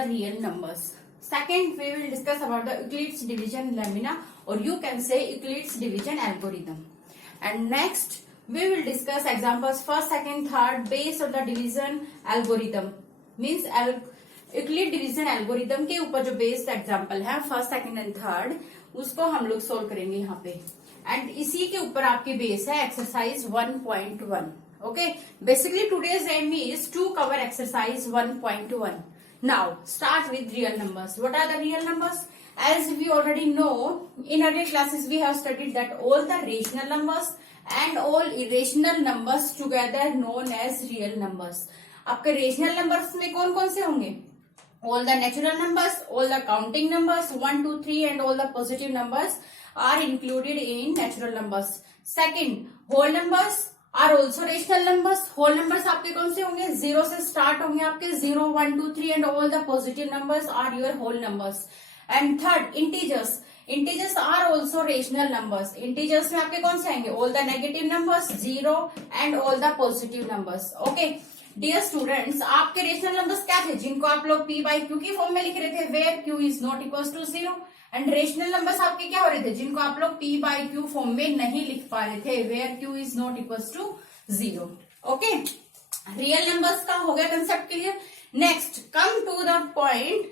the real numbers. Second, we will discuss about the Euclid's division lemma, or you can say Euclid's division algorithm. And next, we will discuss examples first, second, third based on the division algorithm. Means Euclid division algorithm के ऊपर जो based example है first, second and third, उसको हम लोग solve करेंगे यहाँ पे. एंड इसी के ऊपर आपकी बेस है exercise 1.1. Okay, basically today's aim is to cover exercise 1.1. Now start with real numbers. What are the real numbers? As we already know, in earlier classes we have studied that all the rational numbers and all irrational numbers together known as real numbers. आपके rational numbers में कौन कौन से होंगे? All the natural numbers, all the counting numbers 1, 2, 3 and all the positive numbers are included in natural numbers. Second, whole numbers are also rational numbers. Whole numbers आपके कौन से होंगे? 0 से स्टार्ट होंगे आपके 0, 1, 2, 3 and all the positive numbers are your whole numbers. And third, integers. Integers are also rational numbers. Integers में आपके कौन से आएंगे? All the negative numbers 0 and all the positive numbers. Okay. Dear students, आपके rational numbers क्या थे जिनको आप लोग p बाई क्यू की फॉर्म में लिख रहे थे, where q is not equal to 0. And rational numbers आपके क्या हो रहे थे जिनको आप लोग p बाई क्यू फॉर्म में नहीं लिख पा रहे थे, where q is not equal to 0. Okay, real numbers का हो गया concept clear. Next, come to the point,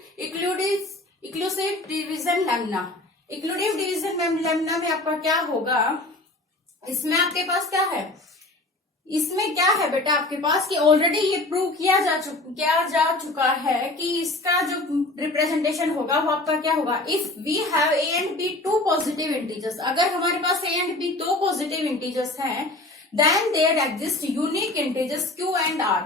Euclid's division lemma. Euclid's division lemma में आपका क्या होगा? इसमें आपके पास क्या है? इसमें क्या है बेटा आपके पास कि ऑलरेडी ये प्रूव किया जा चुका है कि इसका जो रिप्रेजेंटेशन होगा वो आपका क्या होगा? If we have A and B two positive integers, अगर हमारे पास ए एंड बी दो पॉजिटिव इंटीजर्स हैं, then there exist unique integers Q and R.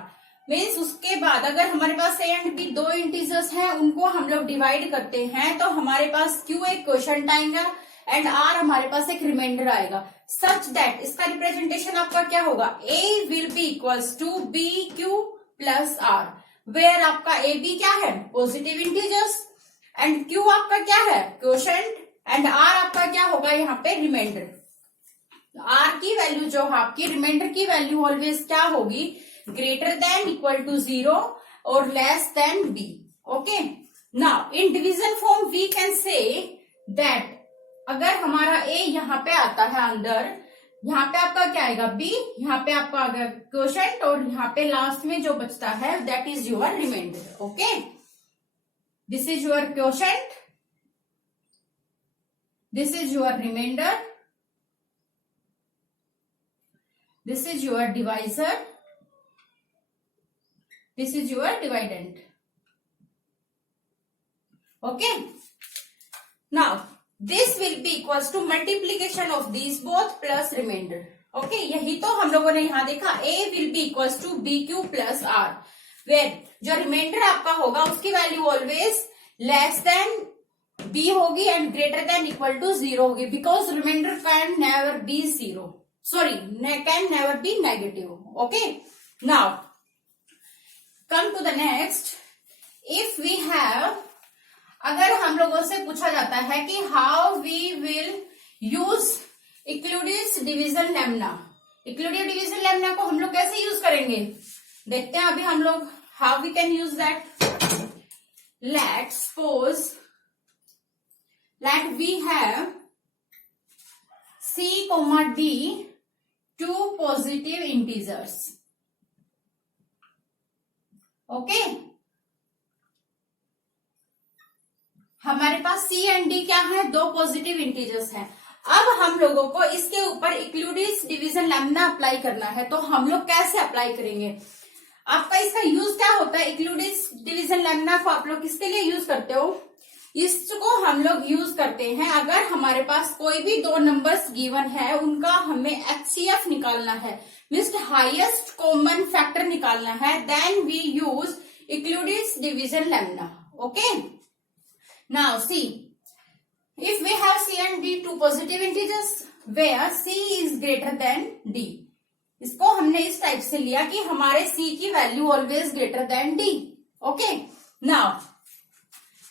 Means उसके बाद अगर हमारे पास ए एंड बी दो इंटीजर्स हैं, उनको हम लोग डिवाइड करते हैं तो हमारे पास क्यू एक क्वोशंट आएगा एंड आर हमारे पास एक रिमाइंडर आएगा. सच दैट इसका रिप्रेजेंटेशन आपका क्या होगा? A will be equals to B Q plus r, where आपका ए बी क्या है? पॉजिटिव इंटीजर्स, एंड क्यू आपका क्या है? क्वोशंट, एंड आर आपका क्या होगा यहाँ पे? रिमाइंडर. आर की वैल्यू जो आपकी रिमाइंडर की वैल्यू ऑलवेज क्या होगी? ग्रेटर देन इक्वल टू 0 और less than B. Okay, now in division form we can say that अगर हमारा ए यहाँ पे आता है अंदर, यहाँ पे आपका क्या आएगा? बी, यहाँ पे आपका अगर क्वोशंट, और यहाँ पे लास्ट में जो बचता है that is your remainder. Okay, this is your quotient, this is your remainder, this is your divisor, this is your dividend. Okay, now this will be equals to multiplication of these both plus remainder. Okay, यही तो हम लोगों ने यहाँ देखा. A will be equals to BQ plus R, where जो remainder आपका होगा उसकी value always less than B होगी and greater than equal to 0 होगी, because remainder can never be 0, sorry can never be negative. Okay, now come to the next. If we have, अगर हम लोगों से पूछा जाता है कि how we will use Euclid's division lemma, Euclid's division lemma को हम लोग कैसे यूज करेंगे देखते हैं अभी हम लोग. How we can use that? Let suppose let we have C, D two positive integers. Okay, हमारे पास C एंड D क्या है? दो पॉजिटिव इंटीजर्स हैं. अब हम लोगों को इसके ऊपर इक्लूडिव डिवीजन लेमना अप्लाई करना है, तो हम लोग कैसे अप्लाई करेंगे? आपका इसका यूज क्या होता है? इक्लूडिव डिवीजन लेमना को आप लोग किसके लिए यूज करते हो? इसको हम लोग यूज करते हैं अगर हमारे पास कोई भी दो नंबर्स गिवन है, उनका हमें HCF निकालना है, मीन्स हाईएस्ट कॉमन फैक्टर निकालना है, then we use Euclid's division lemma. Okay, now see, if we have C and D two positive integers where C is greater than D, इसको हमने इस टाइप से लिया कि हमारे C की value always greater than D. Okay, now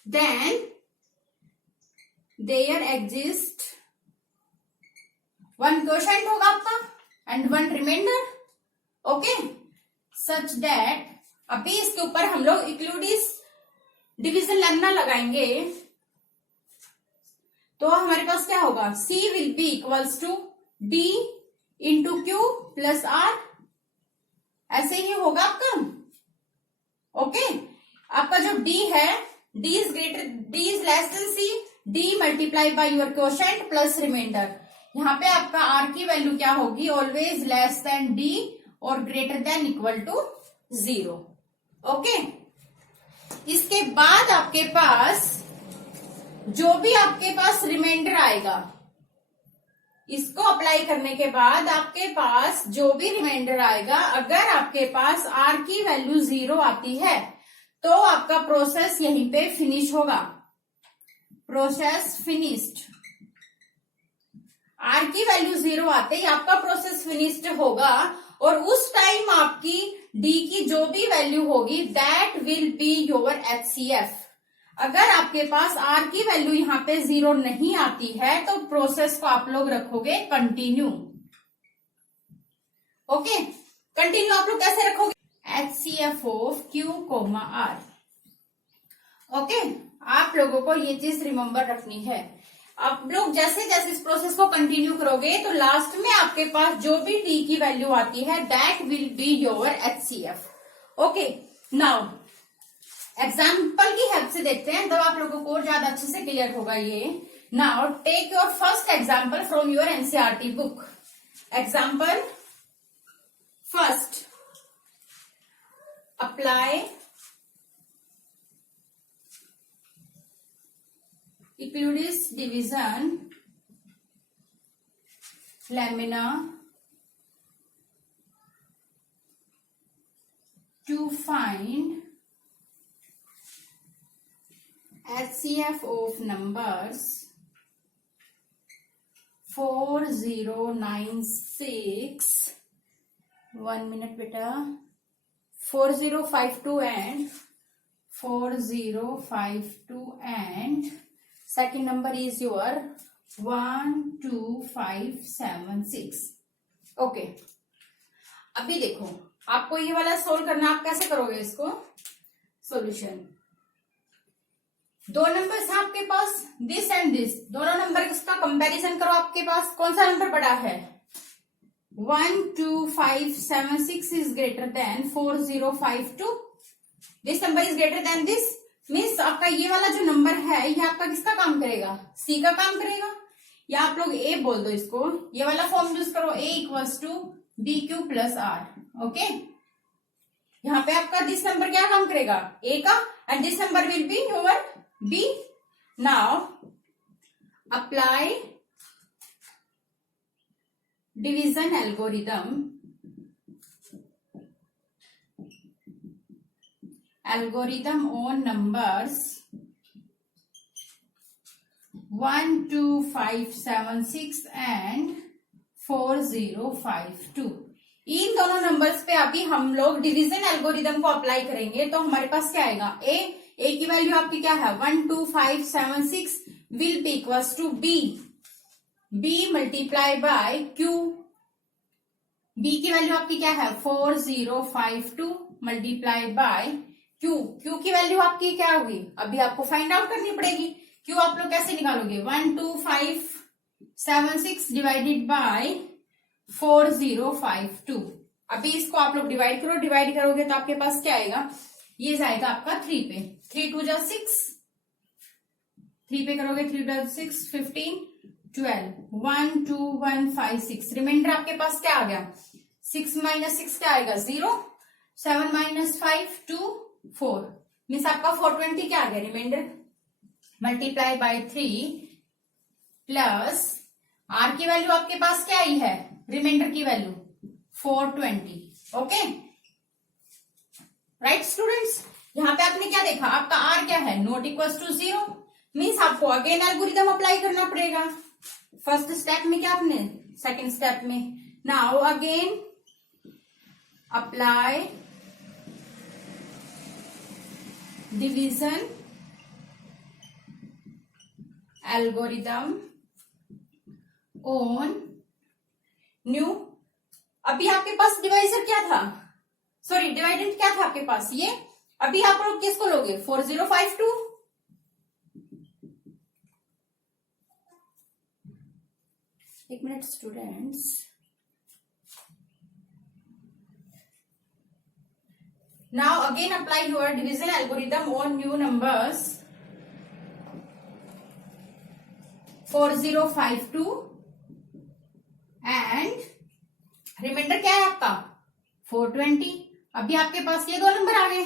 then there exist one quotient होगा आपका and one remainder. Okay, such that अभी इसके ऊपर हम लोग इक्लूडिव डिवीजन लेमना लगाएंगे तो हमारे पास क्या होगा, C will be equals to D into Q plus R, ऐसे ही होगा आपका। ओके, आपका जो D है, D is less than C, D multiply by your quotient plus remainder. यहाँ पे आपका R की वैल्यू क्या होगी, ऑलवेज लेस देन D और greater than equal to 0। Okay, इसके बाद आपके पास जो भी आपके पास रिमाइंडर आएगा, इसको अप्लाई करने के बाद आपके पास जो भी रिमाइंडर आएगा, अगर आपके पास R की वैल्यू 0 आती है तो आपका प्रोसेस यहीं पे फिनिश होगा, प्रोसेस फिनिश्ड। R की वैल्यू 0 आते ही आपका प्रोसेस फिनिश्ड होगा और उस टाइम आपकी D की जो भी वैल्यू होगी that will be your HCF। अगर आपके पास R की वैल्यू यहाँ पे 0 नहीं आती है तो प्रोसेस को आप लोग रखोगे कंटिन्यू। ओके, कंटिन्यू आप लोग कैसे रखोगे, HCF of Q, R। Okay, आप लोगों को ये चीज रिमेम्बर रखनी है। आप लोग जैसे जैसे इस प्रोसेस को कंटिन्यू करोगे तो लास्ट में आपके पास जो भी D की वैल्यू आती है that will be your HCF। Okay, now example की हेल्प से देखते हैं, तब आप लोगों को और ज्यादा अच्छे से क्लियर होगा ये। Now take your first example from your NCERT book. Example first, apply Euclid's division lamina to find HCF of numbers 4096, 1 minute beta, 4052 and 4052 and second number is your 12576। Okay, अभी देखो आपको ये वाला सोल्व करना, आप कैसे करोगे इसको सॉल्यूशन। दो नंबर्स हैं आपके पास, दिस एंड दिस, दोनों नंबर का कंपैरिजन करो। आपके पास कौन सा नंबर बड़ा है, 12576 is greater then 4052, this number is greater then this, means आपका ये वाला जो नंबर है ये आपका किसका काम करेगा, C का काम करेगा। या आप लोग A बोल दो इसको, ये वाला फॉर्म यूज करो, A equals to BQ plus R। Okay, यहाँ पे आपका दिस नंबर क्या काम करेगा, A का, and this number will be your B। Now apply division algorithm on numbers 12576 and 4052। इन दोनों नंबर्स पे अभी हम लोग डिवीजन एल्गोरिदम को अप्लाई करेंगे तो हमारे पास क्या आएगा, ए की वैल्यू आपकी क्या है 12576 will be equals to B multiply by Q, B की वैल्यू आपकी क्या है 4052 मल्टीप्लाई बाय क्यू की वैल्यू आपकी क्या होगी, अभी आपको फाइंड आउट करनी पड़ेगी। क्यू आप लोग कैसे निकालोगे, 12576 डिवाइडेड बाय 4052। अभी इसको आप लोग डिवाइड करो, डिवाइड करोगे तो आपके पास क्या आएगा, ये जाएगा आपका 3 पे, 3 2 6, 3 पे करोगे 3 2 6 15 12 12156, रिमाइंडर आपके पास क्या आ गया, 6 माइनस 6 क्या आएगा 0, 7 माइनस 5 2 4, मीन्स आपका 420 क्या आ गया remainder, multiply by 3 plus R की वैल्यू आपके पास क्या आई है, रिमाइंडर की वैल्यू 420। ओके राइट स्टूडेंट्स, यहाँ पे आपने क्या देखा, आपका आर क्या है, नॉट इक्वल्स टू 0, मीन्स आपको अगेन एल्गोरिथम अप्लाई करना पड़ेगा। फर्स्ट स्टेप में क्या आपने, सेकंड स्टेप में, now again apply division algorithm on new, अभी आपके पास डिवाइजर क्या था, सॉरी डिवाइडेंट क्या था आपके पास, ये अभी आप लोग किसको लोगे 4052, एक minute students, now again apply your division algorithm on new numbers 4052 and reminder क्या है आपका 420। अभी आपके पास ये दो नंबर आ गए,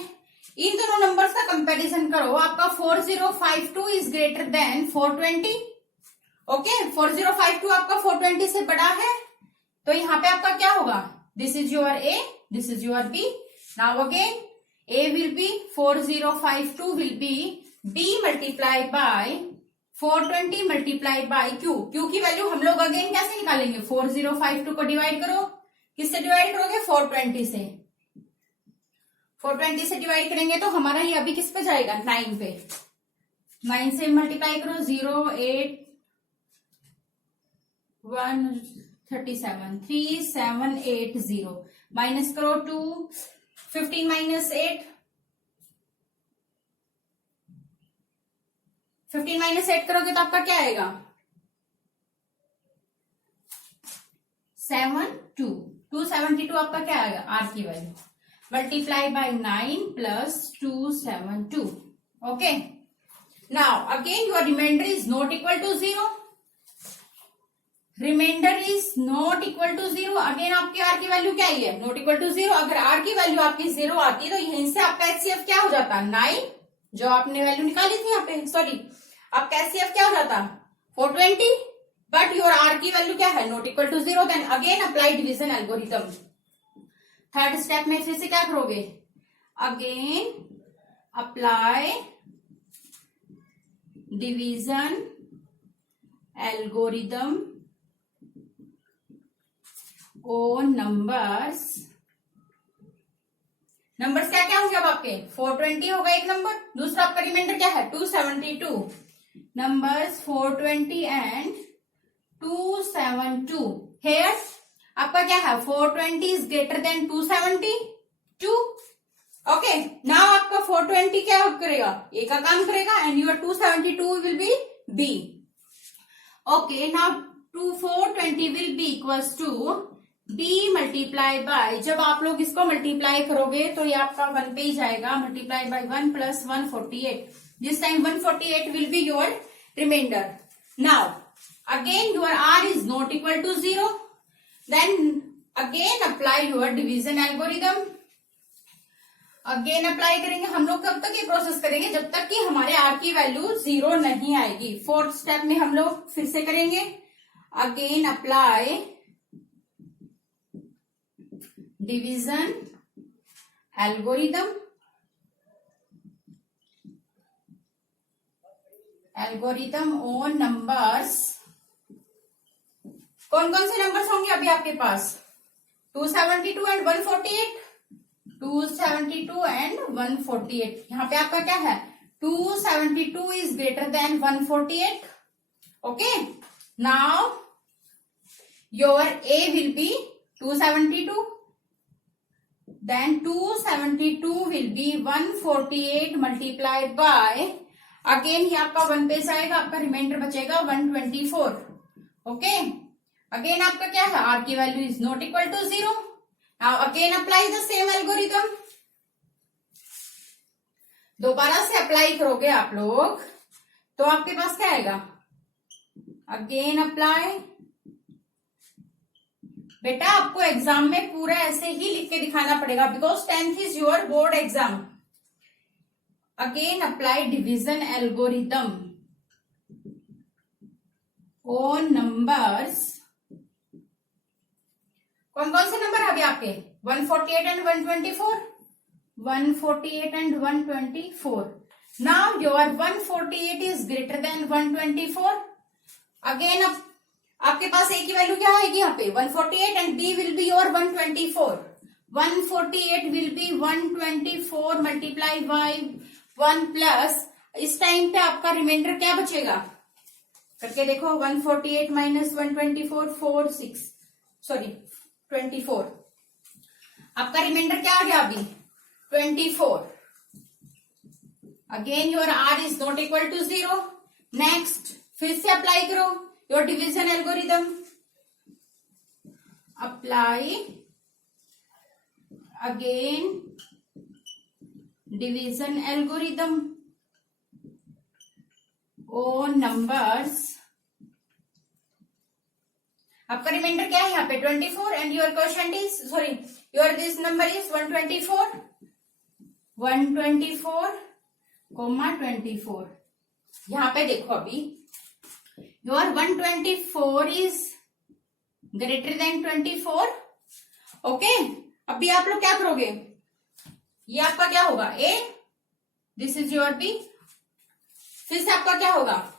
इन दोनों नंबर्स का कंपैरिजन करो, आपका 4052 इज ग्रेटर देन 420। ओके 4052 आपका 420 से बड़ा है, तो यहाँ पे आपका क्या होगा, this is your A, this is your B. Now again A will be 4052 will be B multiply by 420 multiply by Q. Q की वैल्यू हम लोग अगेन कैसे निकालेंगे, 4052 को डिवाइड करो, किससे डिवाइड करोगे 420 से, 420 से डिवाइड करेंगे तो हमारा ये अभी किस पे जाएगा 9 पे, 9 से मल्टीप्लाई करो 0 8 137 3780 माइनस करो 2 15 माइनस 8 15 माइनस 8 करोगे तो आपका क्या आएगा 272 आपका क्या आएगा आर की value, multiply by 9 plus 272। Okay now again your reminder is not equal to 0, remainder is not equal to 0। Again आपकी आर की वैल्यू क्या है नॉट इक्वल टू 0। अगर आर की वैल्यू आपकी 0 आती तो यहीं से आपका एचसीएफ क्या हो जाता 9, जो आपने वैल्यू निकाली थी यहाँ पे, सॉरी आपका एचसीएफ क्या हो जाता 420, बट योर आर की वैल्यू क्या है not equal to 0। Then again apply division algorithm. Third step में फिर से क्या करोगे, again apply division algorithm on numbers क्या क्या होंगे अब आपके 420 होगा एक नंबर, दूसरा आपका रिमाइंडर क्या है 272, नंबर्स 420 एंड 272। हेयर आपका क्या है 420 is greater than 272। Okay now आपका 420 क्या करेगा ए का काम करेगा and your 272 will be B. Okay now 420 will be equals to B multiply by, जब आप लोग इसको मल्टीप्लाई करोगे तो ये आपका 1 पे ही जाएगा, multiply by 1 plus 148, this time 148 will be your remainder. Now again your R is not equal to 0, then again apply your division algorithm. Again apply करेंगे हम लोग, कब तक ये प्रोसेस करेंगे जब तक कि हमारे आर की वैल्यू 0 नहीं आएगी। फोर्थ स्टेप में हम लोग फिर से करेंगे, again apply division algorithm, algorithm on numbers. कौन कौन से नंबर्स होंगे अभी आपके पास 272 एंड 148, 272 एंड 148। यहाँ पे आपका क्या है 272 is greater then 148। Okay now your A will B 272, then 272 will be 148 multiplied by, again ही आपका 1 पे जाएगा, आपका रिमाइंडर बचेगा 124। ओके अगेन आपका क्या है आर की value is not equal to 0। Now again apply the same algorithm, दोबारा से अप्लाई करोगे आप लोग तो आपके पास क्या आएगा, अगेन अप्लाई। बेटा आपको एग्जाम में पूरा ऐसे ही लिख के दिखाना पड़ेगा because 10th is your board exam. Again apply division algorithm on numbers. कौन कौन से नंबर अभी आपके 148 and 124, 148 and 124। Now your 148 is greater then 124। Again आपके पास ए की वैल्यू क्या आएगी यहाँ पे 148 and B will be your 124। 148 will be 124 multiply by 1 plus, इस टाइम पे आपका रिमाइंडर क्या बचेगा करके देखो, 148 माइनस 124 4 6 सॉरी 24, आपका रिमाइंडर क्या आ गया अभी 24। Again your R is not equal to 0। Next फिर से अप्लाई करो your division algorithm, apply again division algorithm on numbers. आपका रिमाइंडर क्या है यहाँ पे 24 and your question is sorry your this number is 124 24 यहाँ पे देखो अभी your 124 is greater than 24। Okay, अभी आप लोग क्या करोगे, ये आपका क्या होगा A, this is your B. फिर से आपका क्या होगा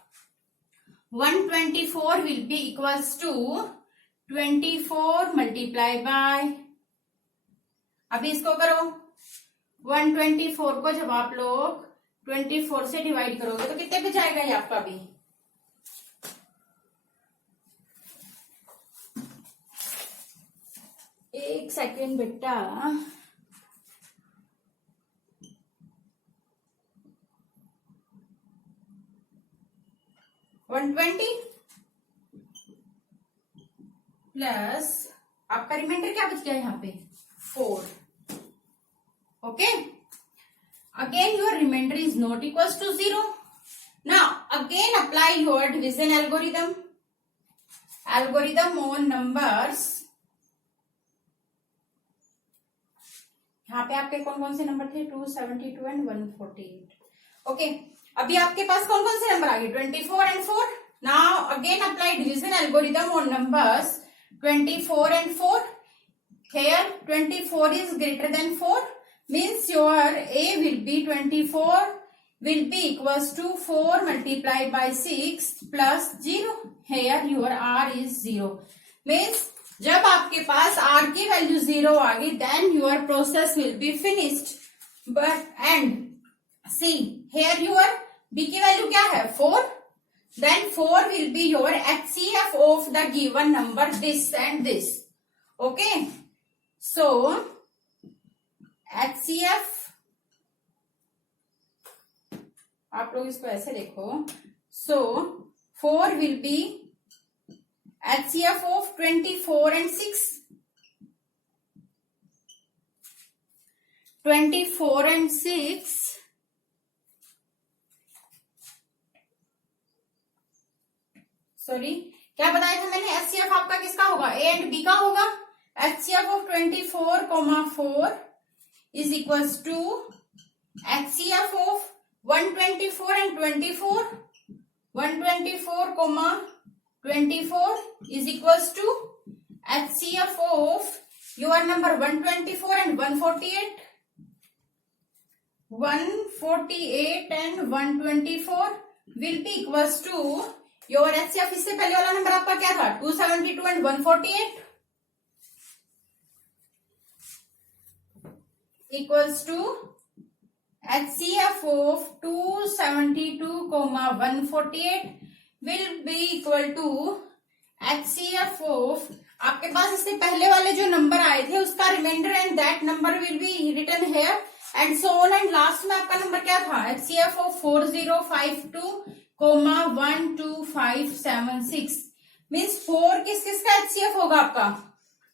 124 will be equals to 24 multiply by, अभी इसको करो 124 को जब आप लोग 24 से डिवाइड करोगे तो कितने पे जाएगा ये आपका भी, एक सेकेंड बेटा, 120 प्लस आपका रिमाइंडर क्या बच गया यहाँ पे 4। Okay, again your reminder is not equal to 0। Now again apply your division algorithm on numbers. यहाँ पे आपके कौन कौन से नंबर थे 272 एंड 148। ओके, अभी आपके पास कौन कौन से नंबर आ गए 24 and 4। Now again apply division algorithm on numbers 24 and 4. Here 24 is greater than 4 means your A will be 24 will be equals to 4 multiplied by 6 plus 0. Here your R is 0 means जब आपके पास R की value 0 आ गई then your process will be finished. But and see here your B की value क्या है 4, then 4 will be your HCF of the given number this and this. Okay, so HCF आप लोग इसको ऐसे देखो, so 4 will be HCF of 24 and 6. 24 and 6 sorry क्या बताया था मैंने, HCF आपका किसका होगा A एंड B का होगा। HCF of 24,4 is equals to HCF of 124 and 24, 124,24 is equals to HCF of your number 124 and 148, 148 and 124 will be equals to your HCF। इससे पहले वाला नंबर आपका क्या था 272 and 148 equals to HCF of 272,148 will be equal to HCF of आपके पास इससे पहले वाले जो नंबर आए थे उसका reminder and that number will be written here and so on and last में आपका नंबर क्या था HCF ऑफ 4052,12576 मीन्स 4 किस का HCF होगा आपका,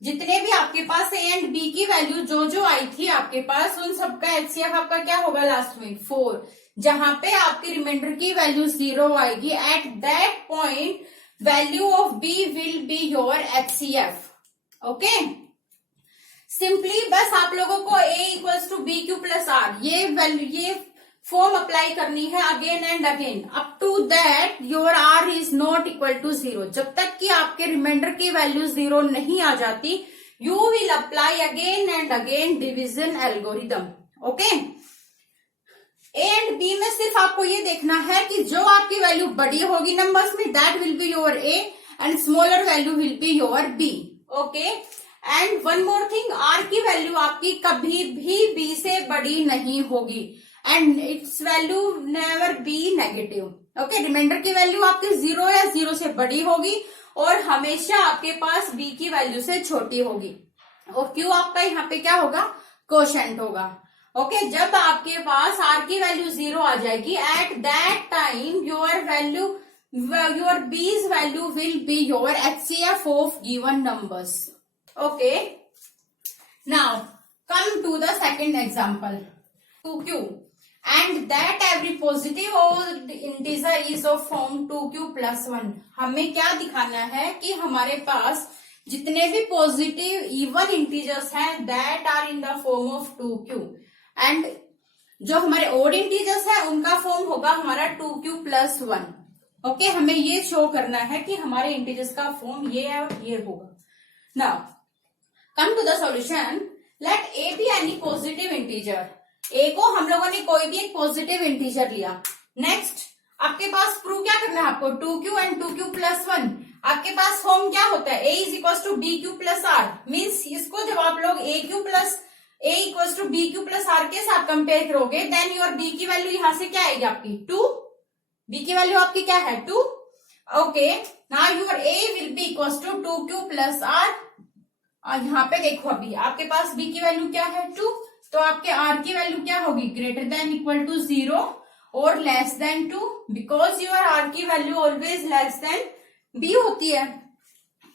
जितने भी आपके पास A एंड B की वैल्यू जो आई थी आपके पास उन सबका HCF आपका क्या होगा लास्ट में 4, जहां पे आपकी रिमाइंडर की वैल्यू 0 आएगी at that point value of B will be your HCF। Okay, simply बस आप लोगों को A equals to B Q plus R ये वैल्यू ये फॉर्म अप्लाई करनी है again and again up to that your R is not equal to 0। जब तक कि आपके रिमाइंडर की वैल्यू 0 नहीं आ जाती you will apply again and again division algorithm. Okay, A and B में सिर्फ आपको ये देखना है कि जो आपकी वैल्यू बड़ी होगी नंबर्स में that will be your A and smaller value will be your B. Okay, and one more thing, R की वैल्यू आपकी कभी भी बी से बड़ी नहीं होगी and its value never be negative. Okay, reminder की वैल्यू आपकी 0 या 0 से बड़ी होगी और हमेशा आपके पास बी की वैल्यू से छोटी होगी और क्यू आपका यहाँ पे क्या होगा क्वोशेंट होगा। ओके, जब आपके पास आर की वैल्यू 0 आ जाएगी, at that time your b's value will be your HCF of given numbers. Okay, now come to the second example, 2q, and that every positive odd integer is of form 2q plus 1. हमें क्या दिखाना है कि हमारे पास जितने भी positive even integers हैं that are in the form of 2q, and जो हमारे ओड इंटीजर्स है उनका फॉर्म होगा हमारा 2q प्लस 1. ओके, हमें ये शो करना है कि हमारे इंटीजर्स का फॉर्म ये है और ये होगा. Now come to the solution. Let A B any positive integer. A को हम लोगों ने कोई भी एक पॉजिटिव इंटीजर लिया. नेक्स्ट आपके पास प्रूव क्या करना है आपको, 2q एंड 2q प्लस 1. आपके पास फॉर्म क्या होता है, a is equal to B Q plus R. Means इसको जब आप लोग A equal to B Q plus R के साथ कंपेयर करोगे, देन योर बी की वैल्यू यहां से क्या आएगी आपकी 2. बी की वैल्यू आपकी क्या है 2. Okay, now your A will be equal to 2q plus R. और यहाँ पे देखो अभी आपके पास बी की वैल्यू क्या है 2, तो आपके आर की वैल्यू क्या होगी, ग्रेटर देन इक्वल टू 0 और less than 2, because your R की value always less than B होती है.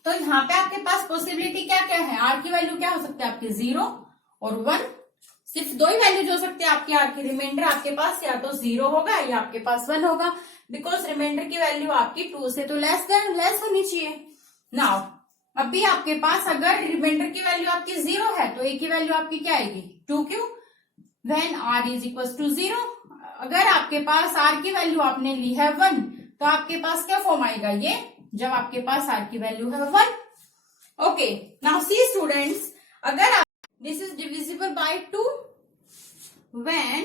तो यहाँ पे आपके पास पॉसिबिलिटी क्या क्या है, आर की वैल्यू क्या हो सकती है आपकी 0 और 1. सिर्फ दो ही वैल्यू हो सकती है आपकी आर की. रिमाइंडर आपके पास या तो 0 होगा या आपके पास 1 होगा, बिकॉज रिमाइंडर की वैल्यू आपकी 2 से तो लेस होनी चाहिए. नाउ अभी आपके पास अगर रिमाइंडर की वैल्यू आपकी 0 है तो ए की वैल्यू आपकी क्या आएगी 2q when R is equal to 0. अगर आपके पास आर की वैल्यू आपने ली है 1, तो आपके पास क्या फॉर्म आएगा ये, जब आपके पास आर की वैल्यू है 1. ओके, नाउ सी स्टूडेंट्स, अगर this is divisible by 2 when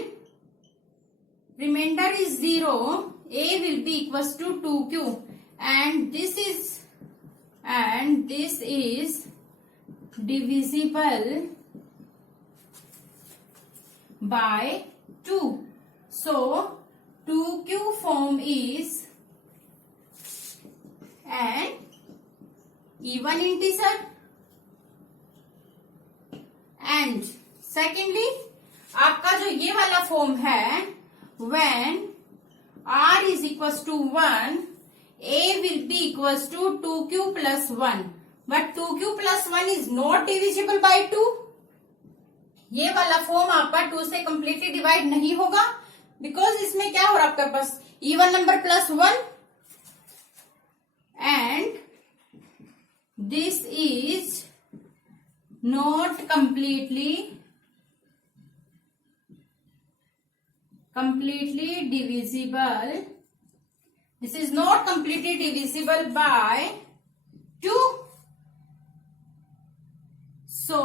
remainder is 0, a will be equals to 2q, and this is divisible by 2. So 2q form is an even integer. And secondly आपका जो ये वाला form है, when r is equal to 1, a will be equal to 2q plus 1, but 2q plus 1 is not divisible by 2. ये वाला form आपका 2 से completely divide नहीं होगा, बिकॉज इसमें क्या हो रहा है आपके पास even number plus 1, and this is not completely divisible. This is not completely divisible by 2. So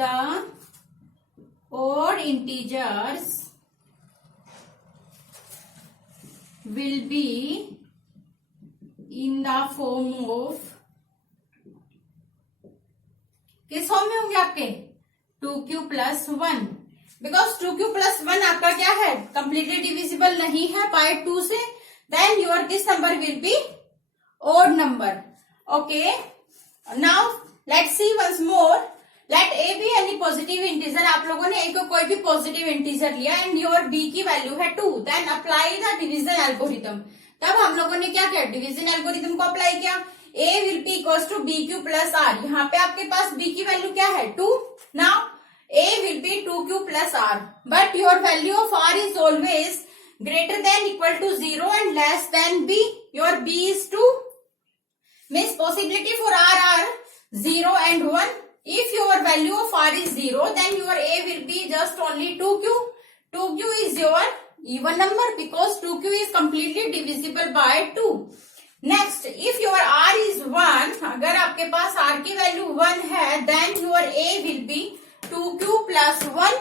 the odd integers will be in the form of, किस फॉर्म में होंगे आपके 2q plus 1, because 2q plus 1 आपका क्या है completely divisible नहीं है by 2 से, then your this number will be odd number. Okay, now let's see once more. Let A B any positive integer. आप लोगों ने ए को कोई भी पॉजिटिव इंटीजर लिया एंड योर बी की वैल्यू है 2, then apply the division algorithm. तब हम लोगों ने क्या किया, डिविजन एल्गोरिथम को अप्लाई किया. a will be equals to bq plus r. यहाँ पे आपके पास b की वैल्यू क्या है 2. Now a will be 2q plus r, but your value of r is always greater than equal to 0 and less than b. Your b is 2. Means possibility for r are 0 and 1. If your value of r is 0, then your a will be just only 2q. 2q is your even number because 2q is completely divisible by 2. Next, if your r is 1, अगर आपके पास r की value 1 है, then your a will be 2q plus 1.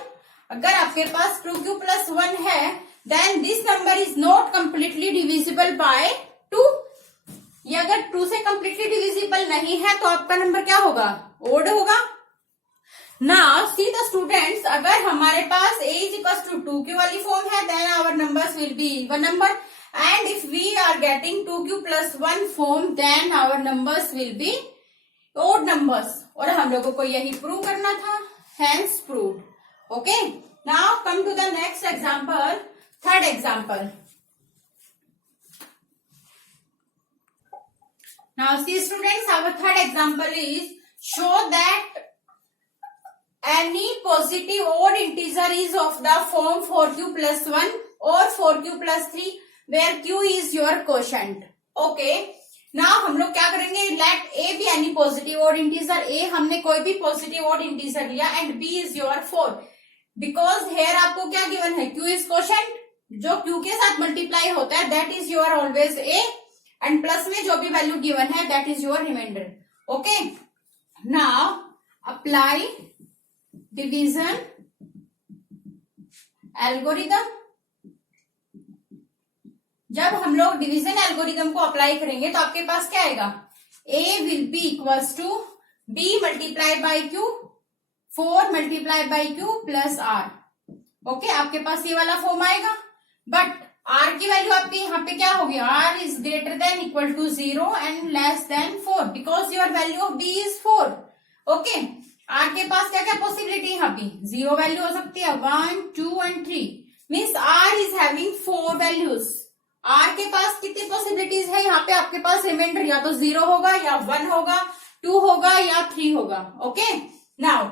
अगर आपके पास 2q plus 1 है, then this number is not completely divisible by 2. ये अगर 2 से कंप्लीटली डिविजिबल नहीं है तो आपका नंबर क्या होगा, ओड होगा. नाउ सी द स्टूडेंट्स, अगर हमारे पास a is equal to 2q वाली फॉर्म है, then our numbers will be even number. And if we are getting 2q plus 1 form, then our numbers will be odd numbers. और हम लोगों को यही प्रूव करना था, hence proved. Okay, now come to the next example, third example. Now see students, our third example is show that any positive odd integer is of the form 4q plus 1 or 4q plus 3 where q is your quotient. Okay, now हम लोग क्या करेंगे, let a be any positive odd integer. a हमने कोई भी positive odd integer लिया and b is your 4 because here आपको क्या given है, q is quotient, जो q के साथ मल्टीप्लाई होता है that is your always a and plus में जो भी वैल्यू गिवन है that is your remainder. Okay, now apply division algorithm. जब हम लोग डिवीजन एल्गोरिदम को अप्लाई करेंगे तो आपके पास क्या आएगा, a will be equals to b multiplied by q, 4 multiplied by q plus r. Okay, आपके पास ये वाला फॉर्म आएगा, बट r की वैल्यू आपकी यहाँ पे क्या होगी, r is greater than equal to 0 and less than 4 because your value of b is 4. Okay, r के पास क्या क्या पॉसिबिलिटी, यहाँ पे 0 वैल्यू हो सकती है, 1, 2 and 3 means r is having 4 values. r के पास कितनी पॉसिबिलिटीज है, यहाँ पे आपके पास रिमाइंडर या तो 0 होगा या 1 होगा, 2 होगा या 3 होगा. Okay, now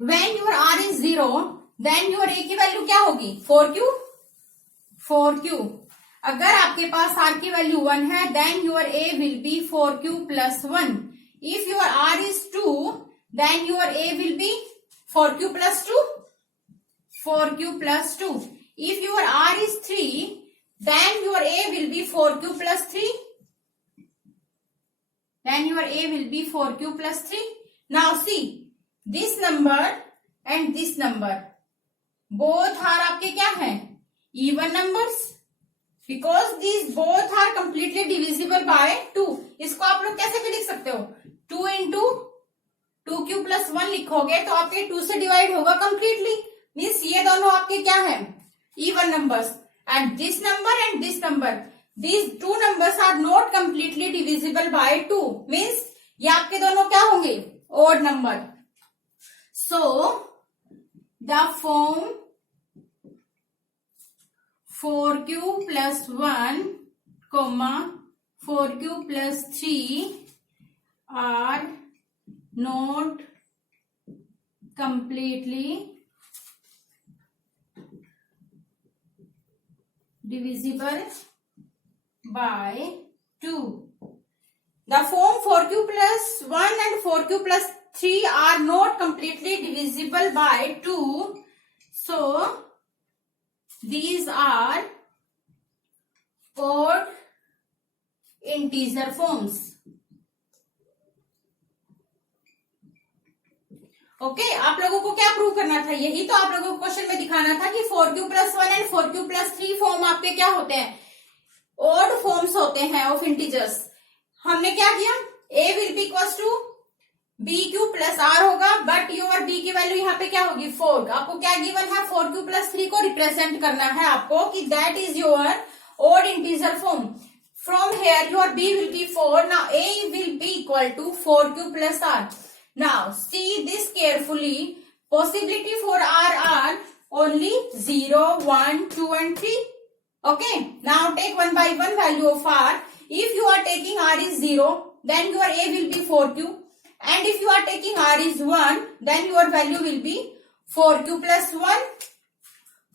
when your r is 0 then your a की वैल्यू क्या होगी, 4q. अगर आपके पास r की वैल्यू 1 है then your a will be 4q plus 1. If your r is 2 then your a will be 4q plus 2, 4q plus 2. If your r is 3 then your a will be 4q plus 3. Then your a will be 4q plus 3. Now see, this number and this number both are आपके क्या हैं, even numbers because these both are completely divisible by 2. इसको आप लोग कैसे भी लिख सकते हो, 2 into 2q plus 1 लिखोगे तो आपके 2 से डिवाइड होगा completely. मीन्स ये दोनों आपके क्या हैं, even numbers. And this number and this number, these two numbers are not completely divisible by 2. Means ये आपके दोनों क्या होंगे, odd number. So the form 4q plus 1, 4q plus 3 are not completely divisible by 2. The form 4q plus 1 and 4q plus 3 are not completely divisible by 2. So, these are odd integer forms. Okay, आप लोगों को क्या prove करना था, यही तो आप लोगों को क्वेश्चन में दिखाना था कि 4q plus 1 and 4q plus 3 form आपके क्या होते हैं, ओड फॉर्म्स होते हैं ऑफ इंटीजर्स. हमने क्या किया, a will be equals to bq plus r होगा, बट योर b की वैल्यू यहाँ पे क्या होगी, 4. आपको क्या गिवन है, 4q plus 3 को रिप्रेजेंट करना है आपको कि that is your odd integer form. From here your b will be 4. Now a will be equal to 4q plus r. Now see this carefully. Possibility for r are only 0, 1, 2 and 3. Okay. Now take one by one value of r. If you are taking r is 0, then your a will be 4q. And if you are taking r is 1, then your value will be 4q plus 1.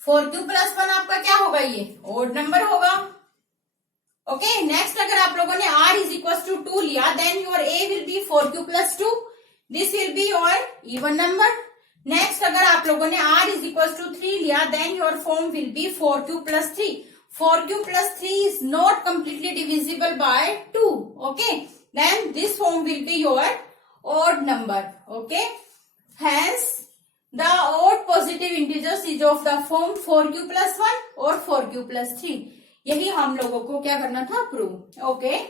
4q plus 1 आपका क्या होगा, ये odd number होगा. Okay. Next अगर आप लोगों ने r is equals to 2 लिया, then your a will be 4q plus 2. This will be your even number. Next अगर आप लोगों ने r is equals to 3 लिया, then your form will be 4q plus 3. 4q plus 3 is not completely divisible by 2. Okay. Then this form will be your odd number. Okay. Hence the odd positive integers is of the form 4q plus 1 or 4q plus 3. यही हम लोगों को क्या करना था, prove. Okay.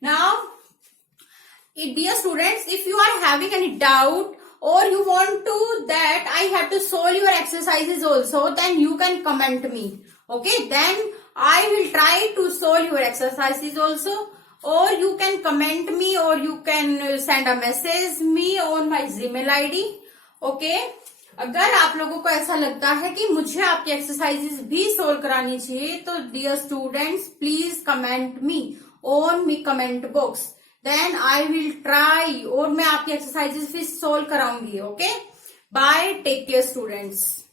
Now dear students, if you are having any doubt or you want to that I have to solve your exercises also, then you can comment me. Okay, then I will try to solve your exercises also, or you can comment me, or you can send a message me on my Gmail ID. Okay अगर आप लोगों को ऐसा लगता है कि मुझे आपकी एक्सरसाइजेस भी सोल्व करानी चाहिए तो dear students please comment me on me comment box, then I will try और मैं आपकी एक्सरसाइजेस फिर सोल्व कराऊंगी. Okay bye, take care students.